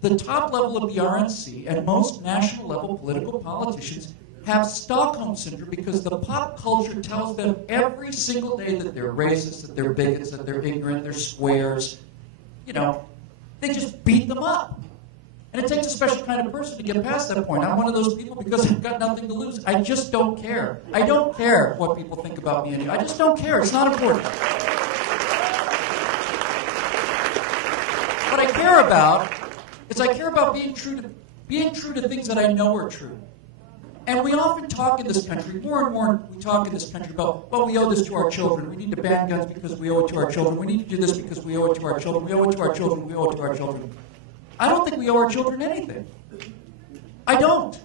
the top level of the RNC and most national level political politicians have Stockholm Syndrome because the pop culture tells them every single day that they're racist, that they're bigots, that they're ignorant, they're squares. You know, they just beat them up. And it takes a special kind of person to get past that point. I'm one of those people because I've got nothing to lose. I just don't care. I don't care what people think about me anymore. I just don't care. It's not important. What I care about is I care about being true to things that I know are true. And we often talk in this country, more and more we talk in this country about, well, we owe this to our children. We need to ban guns because we owe it to our children. We need to do this because we owe it to our children. We owe it to our children. We owe it to our children. I don't think we owe our children anything. I don't.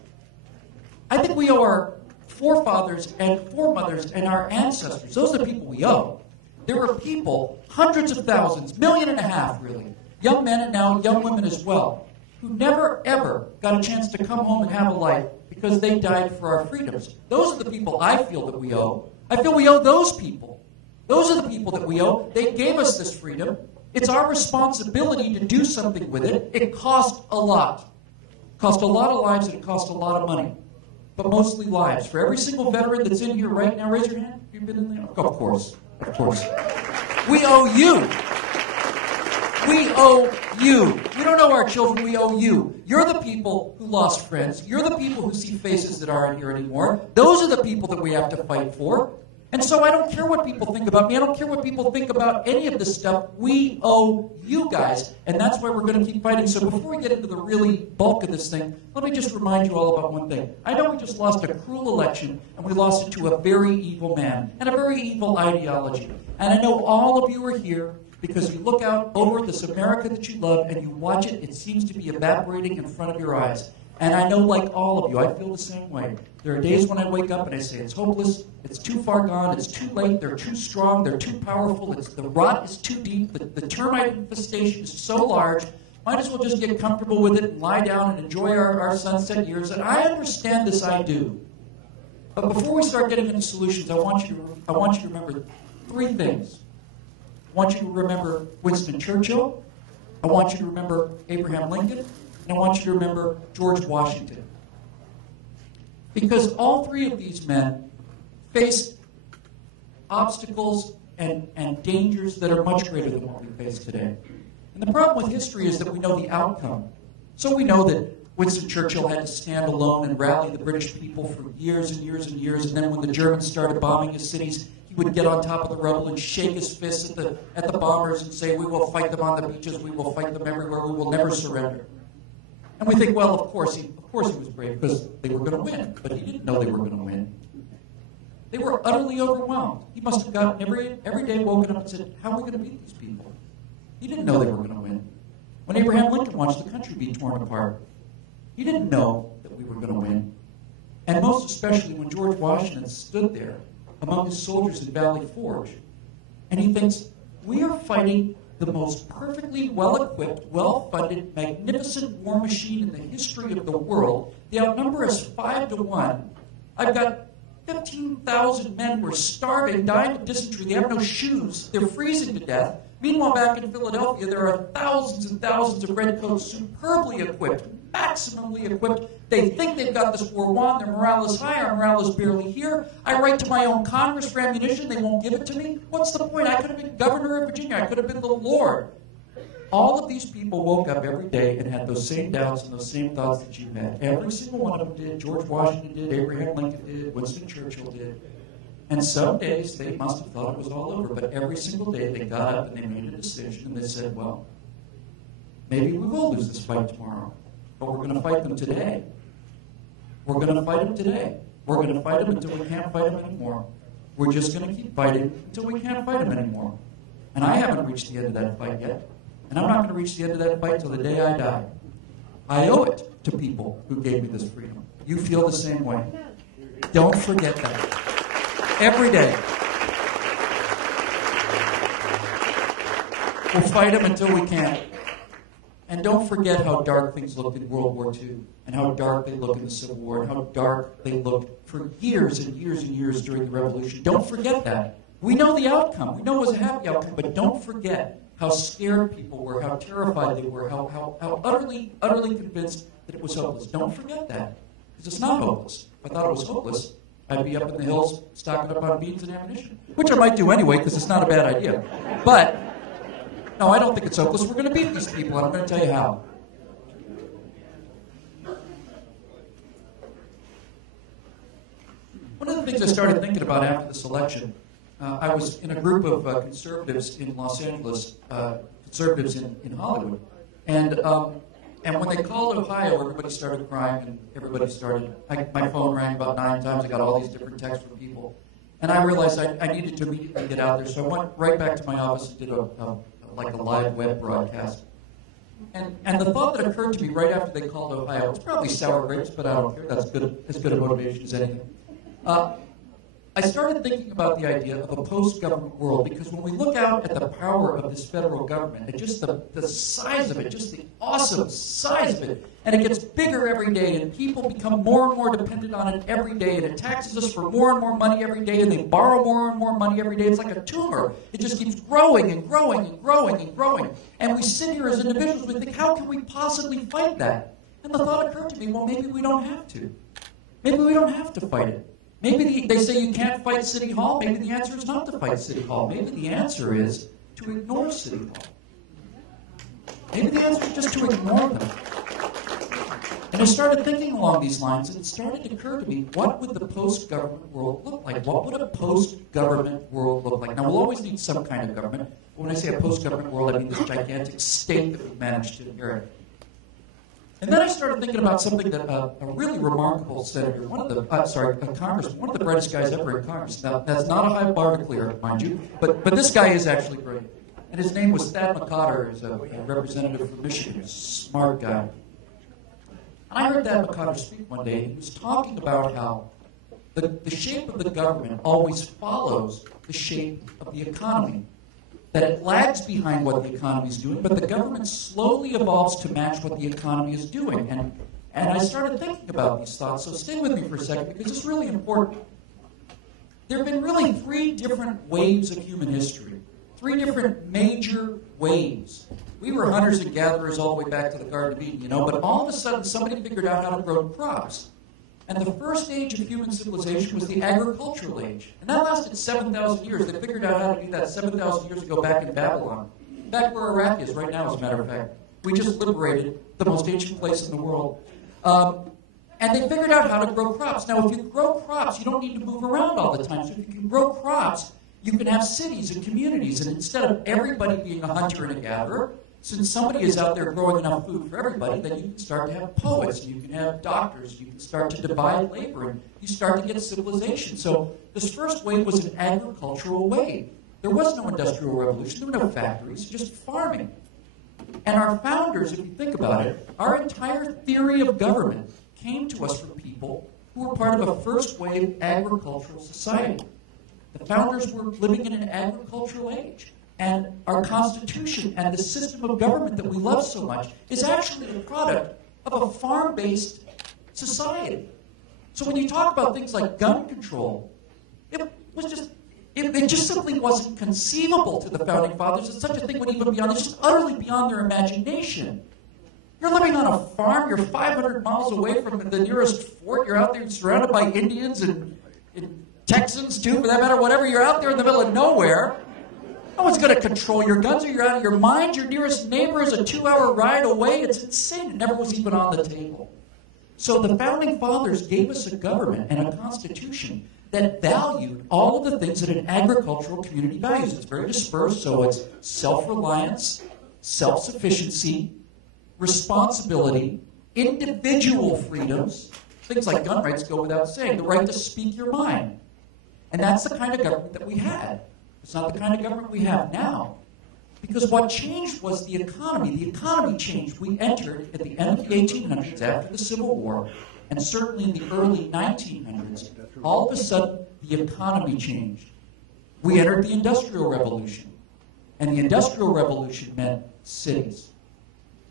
I think we owe our forefathers and foremothers and our ancestors. Those are the people we owe. There are people, hundreds of thousands, 1.5 million really, young men and now young women as well, who never ever got a chance to come home and have a life because they died for our freedoms. Those are the people I feel that we owe. I feel we owe those people. Those are the people that we owe. They gave us this freedom. It's our responsibility to do something with it. It cost a lot. It cost a lot of lives and it cost a lot of money. But mostly lives. For every single veteran that's in here right now, raise your hand. Have you been in there? Of course. Of course. We owe you. We owe you. We don't owe our children, we owe you. You're the people who lost friends. You're the people who see faces that aren't here anymore. Those are the people that we have to fight for. And so I don't care what people think about me. I don't care what people think about any of this stuff. We owe you guys. And that's why we're going to keep fighting. So before we get into the really bulk of this thing, let me just remind you all about one thing. I know we just lost a cruel election, and we lost it to a very evil man and a very evil ideology. And I know all of you are here because you look out over this America that you love and you watch it, it seems to be evaporating in front of your eyes. And I know, like all of you, I feel the same way. There are days when I wake up and I say, it's hopeless, it's too far gone, it's too late, they're too strong, they're too powerful, the rot is too deep, the termite infestation is so large, might as well just get comfortable with it and lie down and enjoy our sunset years. And I understand this, I do. But before we start getting into solutions, I want you to remember three things. I want you to remember Winston Churchill, I want you to remember Abraham Lincoln, and I want you to remember George Washington. Because all three of these men faced obstacles and dangers that are much greater than what we face today. And the problem with history is that we know the outcome. So we know that Winston Churchill had to stand alone and rally the British people for years and years and years, and then when the Germans started bombing his cities, he would get on top of the rubble and shake his fists at the bombers and say, we will fight them on the beaches, we will fight them everywhere, we will never surrender. And we think, well, of course he was brave because they were going to win. But he didn't know they were going to win. They were utterly overwhelmed. He must have gotten every day woken up and said, how are we going to beat these people? He didn't know they were going to win. When Abraham Lincoln watched the country be torn apart, he didn't know that we were going to win. And most especially when George Washington stood there among his soldiers in Valley Forge, and he thinks, we are fighting the most perfectly well-equipped, well-funded, magnificent war machine in the history of the world. They outnumber us 5-1. I've got 15,000 men who are starving, dying of dysentery. They have no shoes. They're freezing to death. Meanwhile, back in Philadelphia, there are thousands and thousands of redcoats superbly equipped, maximally equipped. They think they've got this war won. Their morale is high. Our morale is barely here. I write to my own Congress for ammunition. They won't give it to me. What's the point? I could have been governor of Virginia. I could have been the Lord. All of these people woke up every day and had those same doubts and those same thoughts that you had. Every single one of them did. George Washington did. Abraham Lincoln did. Winston Churchill did. And some days they must have thought it was all over. But every single day they got up and they made a decision and they said, well, maybe we will lose this fight tomorrow. But we're going to fight them today. We're going to fight them today. We're going to fight them until we can't fight them anymore. We're just going to keep fighting until we can't fight them anymore. And I haven't reached the end of that fight yet. And I'm not going to reach the end of that fight till the day I die. I owe it to people who gave me this freedom. You feel the same way. Don't forget that. Every day. We'll fight them until we can't. And don't forget how dark things looked in World War II, and how dark they look in the Civil War, and how dark they looked for years and years and years during the Revolution. Don't forget that. We know the outcome. We know it was a happy outcome, but don't forget how scared people were, how terrified they were, how utterly convinced that it was hopeless. Don't forget that, because it's not hopeless. If I thought it was hopeless, I'd be up in the hills stocking up on beans and ammunition, which I might do anyway, because it's not a bad idea. But, no, I don't think it's hopeless. We're going to beat these people, and I'm going to tell you how. One of the things I started thinking about after this election, I was in a group of conservatives in Los Angeles, conservatives in Hollywood, and when they called Ohio, everybody started crying, and everybody started, my phone rang about 9 times, I got all these different texts from people, and I realized I needed to immediately get out there, so I went right back to my office and did a live web broadcast. And the thought that occurred to me right after they called Ohio, it's probably sour grapes, but I don't care, that's as good a motivation as anything. I started thinking about the idea of a post-government world, because when we look out at the power of this federal government, and just the size of it, just the awesome size of it, and it gets bigger every day, and people become more and more dependent on it every day, and it taxes us for more and more money every day, and they borrow more and more money every day. It's like a tumor. It just keeps growing and growing and growing and growing. And we sit here as individuals, we think, how can we possibly fight that? And the thought occurred to me, well, maybe we don't have to. Maybe we don't have to fight it. Maybe they say you can't fight City Hall. Maybe the answer is not to fight City Hall. Maybe the answer is to ignore City Hall. Maybe the answer is just to ignore them. And I started thinking along these lines, and it started to occur to me, what would the post-government world look like? What would a post-government world look like? Now, we'll always need some kind of government. But when I say a post-government world, I mean this gigantic state that we've managed to inherit. And then I started thinking about something that a really remarkable senator, a congressman, one of the brightest guys ever in Congress. Now, that's not a high bar to clear, mind you, but this guy is actually great. And his name was Thad McCotter, who's a representative from Michigan, a smart guy. And I heard Thad McCotter speak one day, and he was talking about how the shape of the government always follows the shape of the economy. That it lags behind what the economy is doing, but the government slowly evolves to match what the economy is doing. And I started thinking about these thoughts, so stay with me for a second, because it's really important. There have been really 3 different waves of human history, 3 different major waves. We were hunters and gatherers all the way back to the Garden of Eden, but all of a sudden somebody figured out how to grow crops. And the first age of human civilization was the agricultural age. And that lasted 7,000 years. They figured out how to do that 7,000 years ago back in Babylon. Back where Iraq is right now, as a matter of fact. We just liberated the most ancient place in the world. And they figured out how to grow crops. Now, if you grow crops, you don't need to move around all the time. So if you can grow crops, you can have cities and communities. And instead of everybody being a hunter and a gatherer, since somebody is out there growing enough food for everybody, then you can start to have poets, you can have doctors, you can start to divide labor, and you start to get civilization. So this first wave was an agricultural wave. There was no industrial revolution, there were no factories, just farming. And our founders, if you think about it, our entire theory of government came to us from people who were part of a first wave agricultural society. The founders were living in an agricultural age. And our Constitution and the system of government that we love so much is actually a product of a farm-based society. So when you talk about things like gun control, it just simply wasn't conceivable to the Founding Fathers that such a thing would even be it's just utterly beyond their imagination. You're living on a farm, you're 500 miles away from the nearest fort, you're out there surrounded by Indians and Texans too, for that matter, whatever, you're out there in the middle of nowhere. No one's going to control your guns, or you're out of your mind. Your nearest neighbor is a 2-hour ride away. It's insane. It never was even on the table. So the Founding Fathers gave us a government and a constitution that valued all of the things that an agricultural community values. It's very dispersed, so it's self-reliance, self-sufficiency, responsibility, individual freedoms. Things like gun rights go without saying. The right to speak your mind. And that's the kind of government that we had. It's not the kind of government we have now. Because what changed was the economy. The economy changed. We entered at the end of the 1800s, after the Civil War, and certainly in the early 1900s, all of a sudden the economy changed. We entered the Industrial Revolution. And the Industrial Revolution meant cities.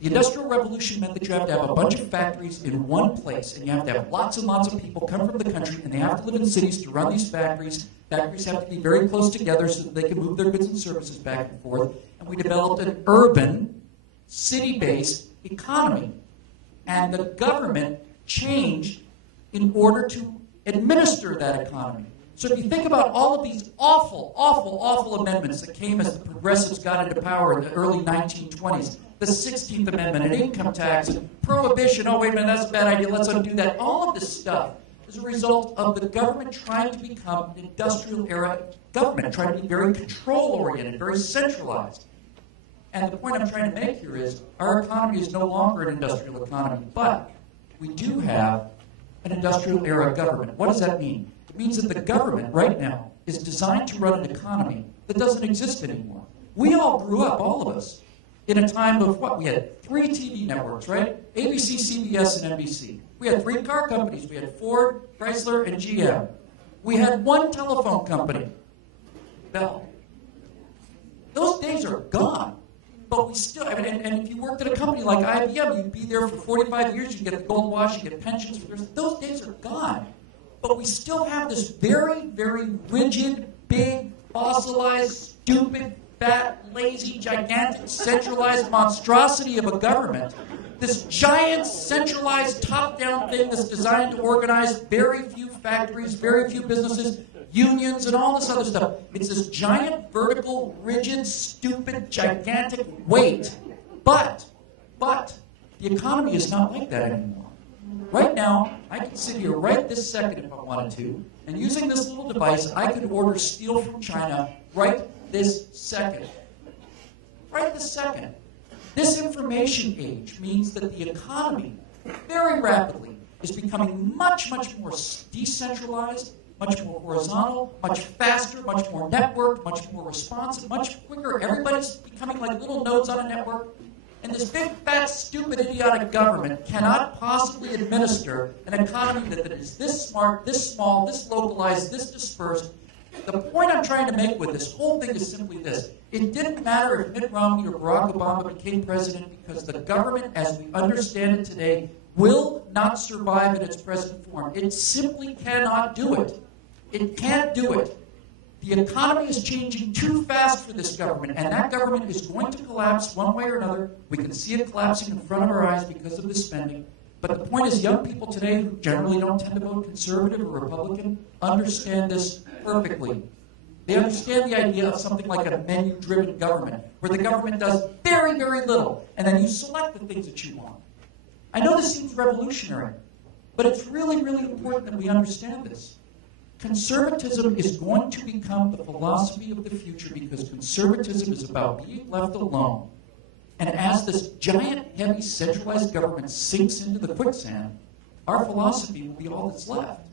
The Industrial Revolution meant that you have to have a bunch of factories in one place, and you have to have lots and lots of people come from the country, and they have to live in cities to run these factories. Factories have to be very close together so that they can move their goods and services back and forth. and we developed an urban, city-based economy. And the government changed in order to administer that economy. So if you think about all of these awful, awful, awful amendments that came as the progressives got into power in the early 1920s, the 16th Amendment, and income tax, and prohibition, oh, wait a minute, that's a bad idea, let's undo that. All of this stuff is a result of the government trying to become an industrial era government, trying to be very control-oriented, very centralized. And the point I'm trying to make here is our economy is no longer an industrial economy, but we do have an industrial era government. What does that mean? It means that the government right now is designed to run an economy that doesn't exist anymore. We all grew up, all of us, in a time of what? We had 3 TV networks, right? ABC, CBS, and NBC. We had 3 car companies. We had Ford, Chrysler, and GM. We had 1 telephone company, Bell. Those days are gone. But we still, and if you worked at a company like IBM, you'd be there for 45 years, you get the gold watch, you get pensions. Those days are gone. But we still have this very, very rigid, big, fossilized, stupid, fat, lazy, gigantic, centralized monstrosity of a government. This giant, centralized, top-down thing that's designed to organize very few factories, very few businesses, unions, and all this other stuff. It's this giant, vertical, rigid, stupid, gigantic weight. But, the economy is not like that anymore. Right now, I can sit here right this second if I wanted to, and using this little device, I could order steel from China right this second. Right this second. This information age means that the economy, very rapidly, is becoming much, much more decentralized, much more horizontal, much faster, much more networked, much more responsive, much quicker. Everybody's becoming like little nodes on a network. And this big, fat, stupid, idiotic government cannot possibly administer an economy that is this smart, this small, this localized, this dispersed. The point I'm trying to make with this whole thing is simply this. It didn't matter if Mitt Romney or Barack Obama became president because the government, as we understand it today, will not survive in its present form. It simply cannot do it. It can't do it. The economy is changing too fast for this government, and that government is going to collapse one way or another. We can see it collapsing in front of our eyes because of this spending. But the point is, young people today who generally don't tend to vote conservative or Republican understand this perfectly. They understand the idea of something like a menu-driven government, where the government does very, very little, and then you select the things that you want. I know this seems revolutionary, but it's really, really important that we understand this. Conservatism is going to become the philosophy of the future because conservatism is about being left alone. And as this giant, heavy, centralized government sinks into the quicksand, our philosophy will be all that's left.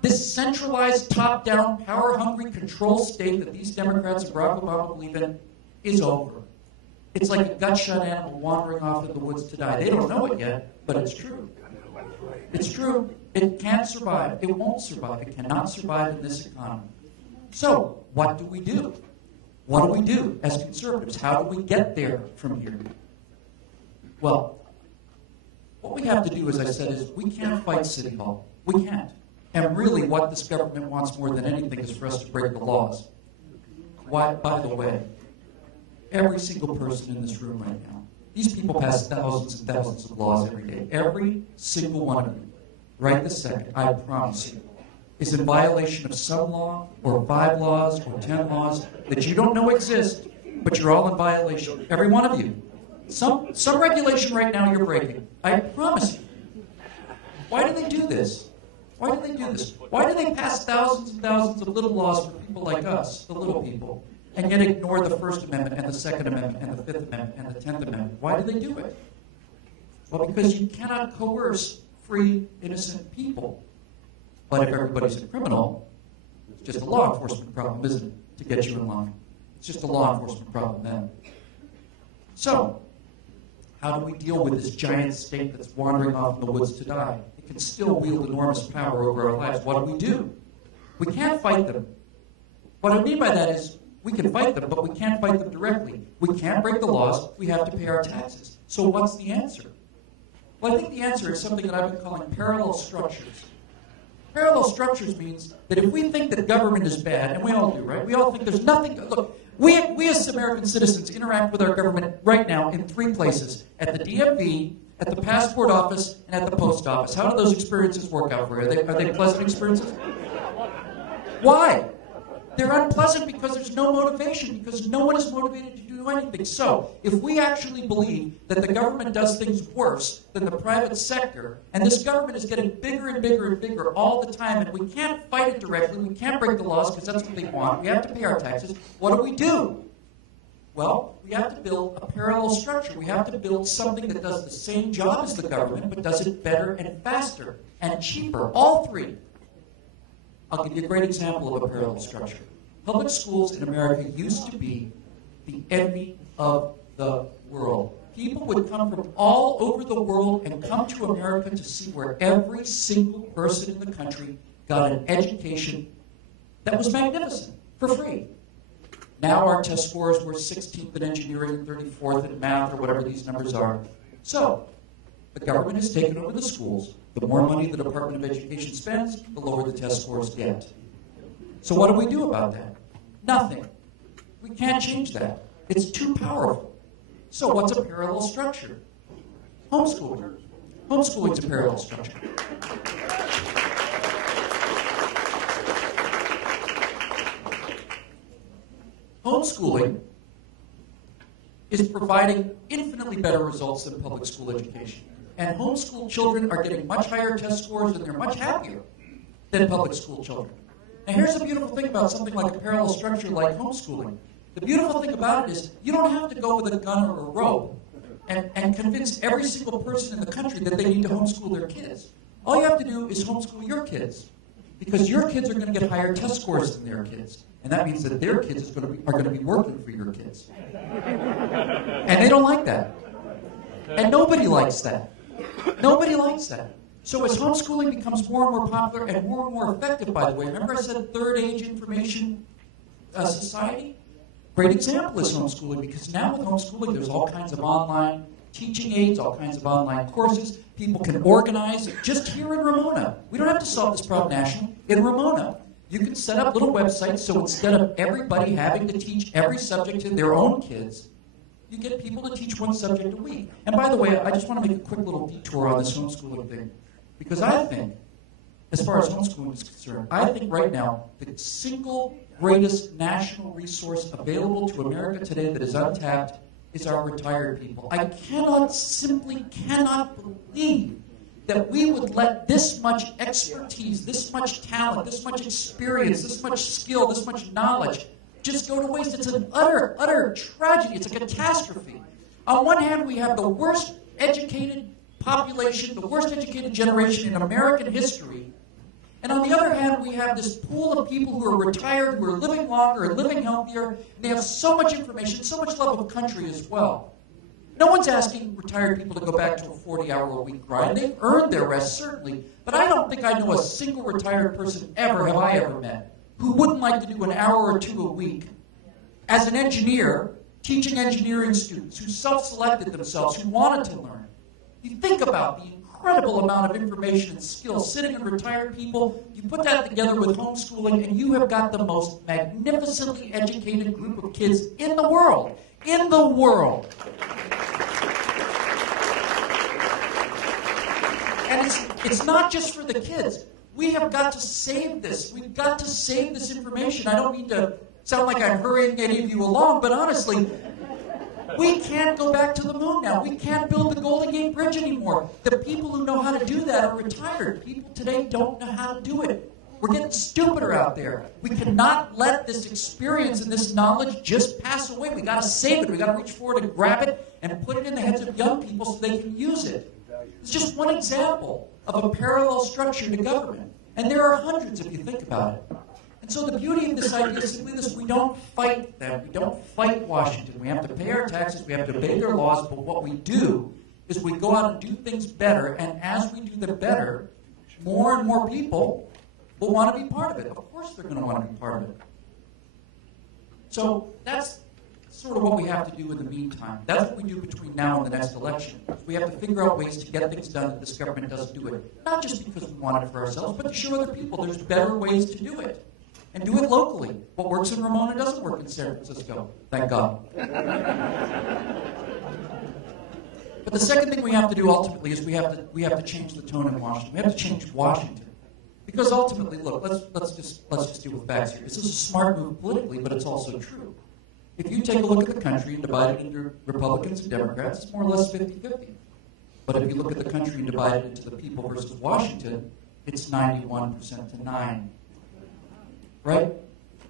This centralized, top-down, power-hungry control state that these Democrats and Barack Obama believe in is over. It's like a gut-shot animal wandering off in the woods to die. They don't know it yet, but it's true. It's true. It can't survive. It won't survive. It cannot survive in this economy. So, what do we do? What do we do as conservatives? How do we get there from here? Well, what we have to do, as I said, is we can't fight City Hall. We can't. And really, what this government wants more than anything is for us to break the laws. Why, by the way, every single person in this room right now, these people pass thousands and thousands of laws every day. Every single one of you, right this second, I promise you, is in violation of some law, or 5 laws, or 10 laws that you don't know exist, but you're all in violation. Every one of you. Some regulation right now you're breaking. I promise you. Why do they do this? Why do they do this? Why do they pass thousands and thousands of little laws for people like us, the little people, and yet ignore the First Amendment and the Second Amendment and the Fifth Amendment and the 10th Amendment? Why do they do it? Well, because you cannot coerce free, innocent people. But if everybody's a criminal, it's just a law enforcement problem, isn't it, to get you in line? It's just a law enforcement problem then. So, how do we deal with this giant state that's wandering off in the woods to die? It can still wield enormous power over our lives. What do? We can't fight them. What I mean by that is, we can fight them, but we can't fight them directly. We can't break the laws. We have to pay our taxes. So what's the answer? Well, I think the answer is something that I've been calling parallel structures. Parallel structures means that if we think that government is bad, and we all do, right? We all think there's nothing. Look, We as American citizens interact with our government right now in 3 places: at the DMV, at the passport office, and at the post office. How do those experiences work out for you? Are they pleasant experiences? Why? They're unpleasant because there's no motivation, because no one is motivated to do anything. So, if we actually believe that the government does things worse than the private sector, and this government is getting bigger and bigger and bigger all the time, and we can't fight it directly, we can't break the laws because that's what they want, we have to pay our taxes, what do? Well, we have to build a parallel structure. We have to build something that does the same job as the government, but does it better and faster and cheaper. All 3. I'll give you a great example of a parallel structure. Public schools in America used to be the envy of the world. People would come from all over the world and come to America to see where every single person in the country got an education that was magnificent, for free. Now our test scores were 16th in engineering and 34th in math, or whatever these numbers are. So, the government has taken over the schools. The more money the Department of Education spends, the lower the test scores get. So what do we do about that? Nothing. We can't change that. It's too powerful. So what's a parallel structure? Homeschooling. Homeschooling's a parallel structure. Homeschooling is providing infinitely better results than public school education. And homeschool children are getting much higher test scores, and they're much happier than public school children. Now here's the beautiful thing about something like a parallel structure like homeschooling. The beautiful thing about it is you don't have to go with a gun or a rope and convince every single person in the country that they need to homeschool their kids. All you have to do is homeschool your kids, because your kids are going to get higher test scores than their kids. And that means that their kids are going to be working for your kids. And they don't like that. And nobody likes that. Nobody likes that. So as homeschooling becomes more and more popular and more effective, by the way, remember I said third age information society? Great example is homeschooling, because now with homeschooling there's all kinds of online teaching aids, all kinds of online courses. People can organize. Just here in Ramona, we don't have to solve this problem nationally. In Ramona, you can set up little websites, so instead of everybody having to teach every subject to their own kids, you get people to teach one subject a week. And by the way, I just want to make a quick little detour on this homeschooling thing, because I think, as far as homeschooling is concerned, I think right now the single greatest national resource available to America today that is untapped is our retired people. I simply cannot believe that we would let this much expertise, this much talent, this much experience, this much skill, this much knowledge just go to waste. It's an utter tragedy. It's a catastrophe. On one hand, we have the worst educated population, the worst educated generation in American history. And on the other hand, we have this pool of people who are retired, who are living longer and living healthier, and they have so much information, so much love of country as well. No one's asking retired people to go back to a 40-hour-a-week grind. They've earned their rest, certainly, but I don't think I know a single retired person have I ever met, who wouldn't like to do an hour or two a week as an engineer, teaching engineering students who self-selected themselves, who wanted to learn. You think about the incredible amount of information and skill sitting in retired people. You put that together with homeschooling, and you have got the most magnificently educated group of kids in the world. In the world. And it's not just for the kids. We have got to save this. We've got to save this information. I don't mean to sound like I'm hurrying any of you along, but honestly, we can't go back to the moon now. We can't build the Golden Gate Bridge anymore. The people who know how to do that are retired. People today don't know how to do it. We're getting stupider out there. We cannot let this experience and this knowledge just pass away. We've got to save it. We've got to reach forward and grab it and put it in the heads of young people so they can use it. It's just one example of a parallel structure to government. And there are hundreds if you think about it. And so the beauty of this idea is simply this: we don't fight them. We don't fight Washington. We have to pay our taxes. We have to obey their laws. But what we do is we go out and do things better. And as we do them better, more and more people will want to be part of it. Of course they're going to want to be part of it. So that's sort of what we have to do in the meantime. That's what we do between now and the next election. We have to figure out ways to get things done that this government doesn't do it. Not just because we want it for ourselves, but to show other people there's better ways to do it. and do it locally. What works in Ramona doesn't work in San Francisco. Thank God. But the second thing we have to do ultimately is we have to change the tone in Washington. We have to change Washington. Because ultimately, look, let's just deal with facts here. This is a smart move politically, but it's also true. If you take a look at the country and divide it into Republicans and Democrats, it's more or less 50-50. But if you look at the country and divide it into the people versus Washington, it's 91% to 9. Right?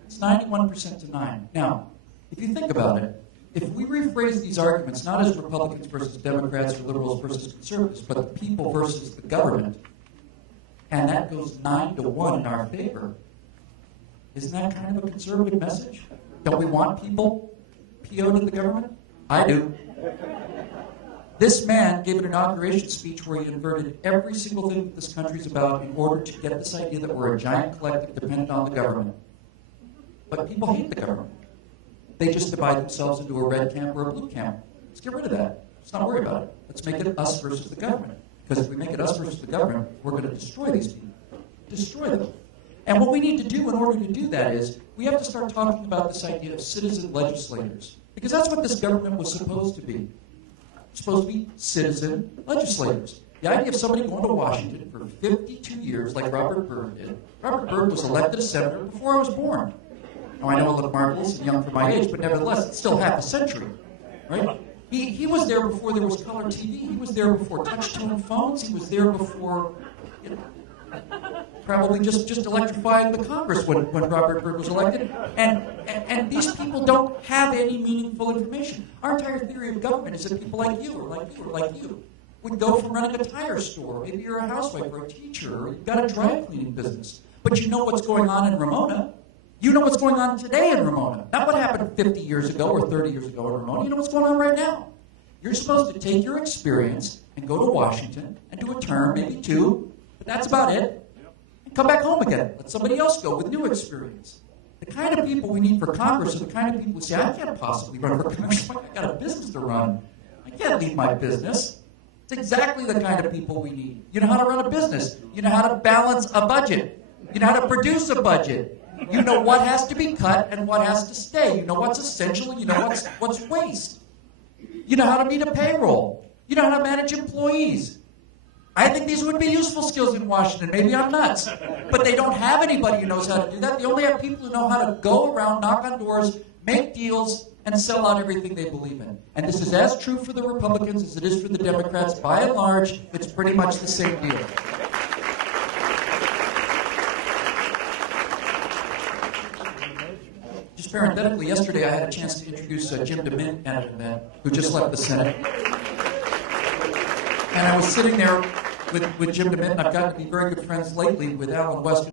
It's 91% to 9. Now, if you think about it, if we rephrase these arguments not as Republicans versus Democrats or liberals versus conservatives, but the people versus the government, and that goes 9-1 in our favor, isn't that kind of a conservative message? Don't we want people PO'd in the government? I do. This man gave an inauguration speech where he inverted every single thing that this country's about in order to get this idea that we're a giant collective dependent on the government. But people hate the government. They just divide themselves into a red camp or a blue camp. Let's get rid of that. Let's not worry about it. Let's make it us versus the government. Because if we make it us versus the government, we're going to destroy these people. Destroy them. And what we need to do in order to do that is we have to start talking about this idea of citizen legislators. Because that's what this government was supposed to be. It's supposed to be citizen legislators. The idea of somebody going to Washington for 52 years, like Robert Byrd did. Robert Byrd was elected a senator before I was born. Now, I know I look marvelous and young for my age, but nevertheless, it's still half a century. Right? He was there before there was color TV. He was there before touch-tone phones. He was there before, probably just electrifying the Congress when Robert Byrd was elected. And these people don't have any meaningful information. Our entire theory of government is that people like you or like you or like you would go from running a tire store. Maybe you're a housewife or a teacher or you've got a dry cleaning business. But you know what's going on in Ramona. You know what's going on today in Ramona. Not what happened 50 years ago or 30 years ago in Ramona. You know what's going on right now. You're supposed to take your experience and go to Washington and do a term, maybe 2, but that's about it, and come back home again. Let somebody else go with new experience. The kind of people we need for Congress are the kind of people who say, I can't possibly run for Congress. I've got a business to run. I can't leave my business. It's exactly the kind of people we need. You know how to run a business. You know how to balance a budget. You know how to produce a budget. You know what has to be cut and what has to stay. You know what's essential and you know what's waste. You know how to meet a payroll. You know how to manage employees. I think these would be useful skills in Washington. Maybe I'm nuts. But they don't have anybody who knows how to do that. They only have people who know how to go around, knock on doors, make deals, and sell out everything they believe in. And this is as true for the Republicans as it is for the Democrats. By and large, it's pretty much the same deal. Just parenthetically, yesterday I had a chance to introduce Jim DeMint, who just left the Senate. And I was sitting there with Jim DeMint, and I've gotten to be very good friends lately with Alan West.